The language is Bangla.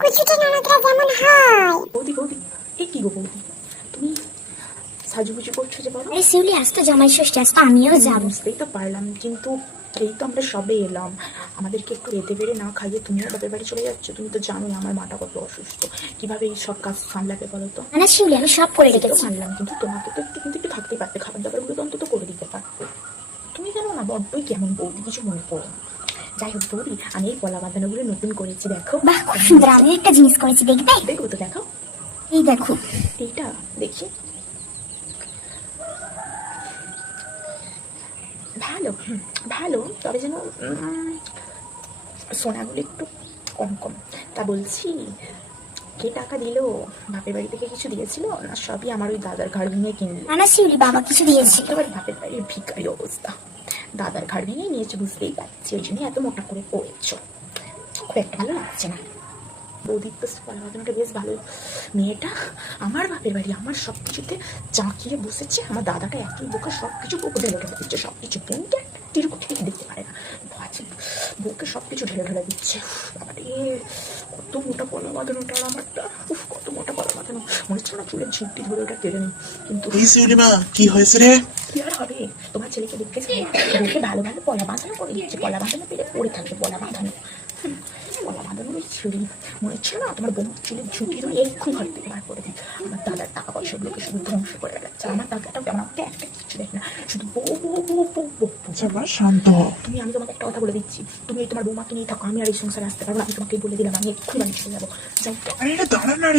কুচুটে ননদরা যেমন হয়। বৌদি বৌদি, এই কি গো বৌদি, তুমি সাজুগুজু করছো যে বলো? আরে শিউলি, আজ তো জামাই ষষ্ঠী, আজ তো আমিও যাবো। বুঝতেই তো পারলাম, কিন্তু এই তো আমরা সবে এলাম, আমাদেরকে একটু রেতে বেড়ে না খাইয়ে তুমিও বাপের বাড়ি চলে যাচ্ছ। তুমি তো জানোই আমার মাটা কত অসুস্থ, কিভাবে এই সব কাজ সামলাবে বলো তো? না শিউলি, আমি সব করে তো রেখেছি। মানলাম, কিন্তু তোমাকে তো একটু কিন্তু একটু থাকতে পারতে, খাবার দাবারগুলো তো অন্তত করে দিতে পারতো। তুমি জানো না বড্ডই কেমন বৌদি, কিছু মনে করো না। যাই হোক বৌদি, আমি এই কলা বাঁধানোগুলো নতুন করেছি, দেখো। বাহ, খুব সুন্দর। আমি একটা জিনিস করেছি, দেখবে? দেখো তো, দেখো। এই দেখো। এইটা দেখি, ভালো, ভালো, তবে যেন সোনাগুলো একটু কম কম। তা বলছি, কে টাকা দিল? বাপের বাড়ি থেকে কিছু দিয়েছিল না সবই আমার ওই দাদার ঘাড় ভেঙে কিনলো? না শিউলি, বাবা কিছু দিয়েছিল। এবার বাপের বাড়ির ভিখারি অবস্থা, দাদার ঘাড় ভেঙে নিয়েছে, বুঝতেই পারছি, ওই জন্য এত মোটা করে পড়েছ, খুব একটা ভালো লাগছে না। বৌদির তো পড়াশোনাটা বেশ ভালো, মেয়েটা আমার বাপের বাড়ি আমার সব কিছুতে চাঁকিয়ে বসেছে, আমার দাদাটা একই বোকা, সব কিছু বউকে ঢেলে ঢেলে দিচ্ছে, সব কিছু বোনকে একটা তিরুকু ঠিক দেখতে পারে না, বউকে সব কিছু ঢেলে ঢেলে দিচ্ছে। বাবা রে, কত মোটা কলা বাঁধানোটা আর আমারটা, কত মোটা কলা বাঁধানো, মনে হচ্ছে না চুলের ঝিঁটি ধরে ওটা কেড়ে নেই। কিন্তু কি হয়েছে রে? কি আর হবে, তোমার ছেলেকে দেখতেছি, বউকে ভালো ভালো কলা বাঁধানো করে দিচ্ছে, কলা বাঁধানো পেরে পড়ে থাকবে, কলা বাঁধানো, কলা বাঁধানো ছুরি, মনে হচ্ছে না তোমার বউ চুলের ঝুঁটি ধরে এক্ষুনি ঘর থেকে বার করে দিই। আমার দাদার টাকা পয়সাগুলোকে শুধু ধ্বংস করে বেড়াচ্ছে, আমার দাদাটা আমাকে একটা কিছু দেখে না, শুধু বউ বউ বউ বউ বউ। এবার শান্ত হ। তুমি, আমি তোমাকে একটা কথা বলে দিচ্ছি, তুমি তোমার বৌমাকে নিয়ে থাকো, আমি আর এই সংসারে আসতে পারবো না, আমি তোমাকে বলে দিলাম, আমি এক্ষুনি বাড়ি চলে যাবো। যাই, আরে এটা দাঁড়া না রে,